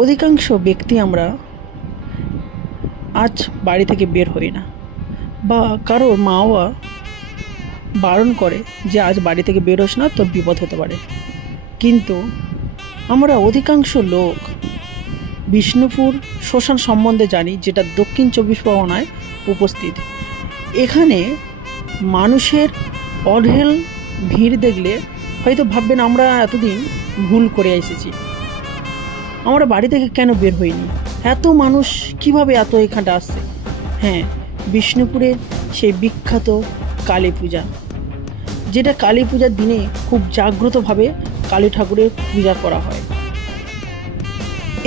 অধিকাংশ ব্যক্তি আমরা আজ বাড়ি থেকে বের হই না, বা কারোর মা বাবা বারণ করে যে আজ বাড়ি থেকে বের হোস না, তোর বিপদ হতে পারে। কিন্তু আমরা অধিকাংশ লোক বিষ্ণুপুর শ্মশান সম্বন্ধে জানি, যেটা দক্ষিণ 24 পরগনায় উপস্থিত। এখানে মানুষের অঢেল ভিড় দেখলে হয়তো ভাববেন আমরা এতদিন ভুল করে এসেছি, আমরা বাড়ি থেকে কেন বের হইনি, এত মানুষ কিভাবে এত এখানটা আসছে। হ্যাঁ, বিষ্ণুপুরের সেই বিখ্যাত কালী পূজা, যেটা কালী পূজার দিনে খুব জাগ্রতভাবে কালী ঠাকুরের পূজা করা হয়।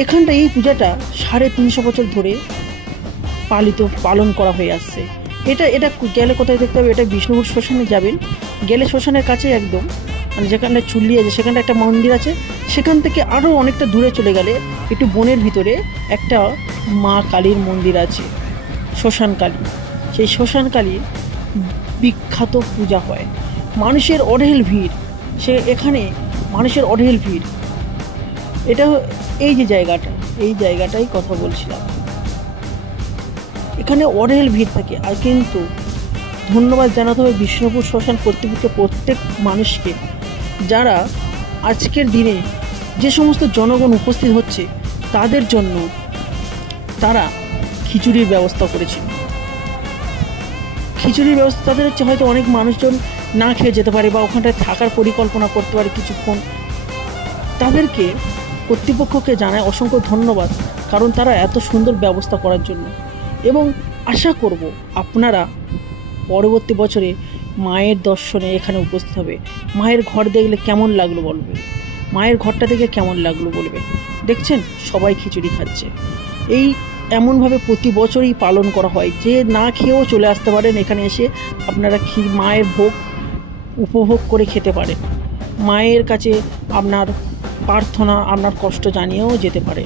এখানটা এই পূজাটা 350 বছর ধরে পালন করা হয়ে আসছে। এটা গেলে কোথায় দেখতে হবে, এটা বিষ্ণুপুর শ্মশানে যাবেন, গেলে শ্মশানের কাছে একদম মানে যেখানটা চুল্লি আছে সেখানটা একটা মন্দির আছে, সেখান থেকে আরও অনেকটা দূরে চলে গেলে একটু বনের ভিতরে একটা মা কালীর মন্দির আছে, শ্মশান কালী। সেই শ্মশান কালীর বিখ্যাত পূজা হয়, মানুষের অঢেল ভিড়, এখানে মানুষের অঢেল ভিড়। এটা এই যে জায়গাটাই কথা বলছিলাম, এখানে অঢেল ভিড় থাকে। আর কিন্তু ধন্যবাদ জানাতে হবে বিষ্ণুপুর শ্মশান কর্তৃপক্ষের প্রত্যেক মানুষকে, যারা আজকের দিনে যে সমস্ত জনগণ উপস্থিত হচ্ছে তাদের জন্য তারা খিচুড়ির ব্যবস্থা করেছিল। খিচুড়ির ব্যবস্থা তাদের হচ্ছে, হয়তো অনেক মানুষজন না খেয়ে যেতে পারে বা ওখানটায় থাকার পরিকল্পনা করতে পারে কিছুক্ষণ। তাদেরকে কর্তৃপক্ষকে জানায় অসংখ্য ধন্যবাদ, কারণ তারা এত সুন্দর ব্যবস্থা করার জন্য। এবং আশা করব আপনারা পরবর্তী বছরে মায়ের দর্শনে এখানে উপস্থিত হবে। মায়ের ঘর দেখলে কেমন লাগলো বলবে, মায়ের ঘরটা দেখে কেমন লাগলো বলবে। দেখছেন সবাই খিচুড়ি খাচ্ছে, এই এমনভাবে প্রতি বছরই পালন করা হয় যে না খেয়েও চলে আসতে পারেন, এখানে এসে আপনারা মায়ের ভোগ উপভোগ করে খেতে পারেন, মায়ের কাছে আপনার প্রার্থনা আপনার কষ্ট জানিয়েও যেতে পারে।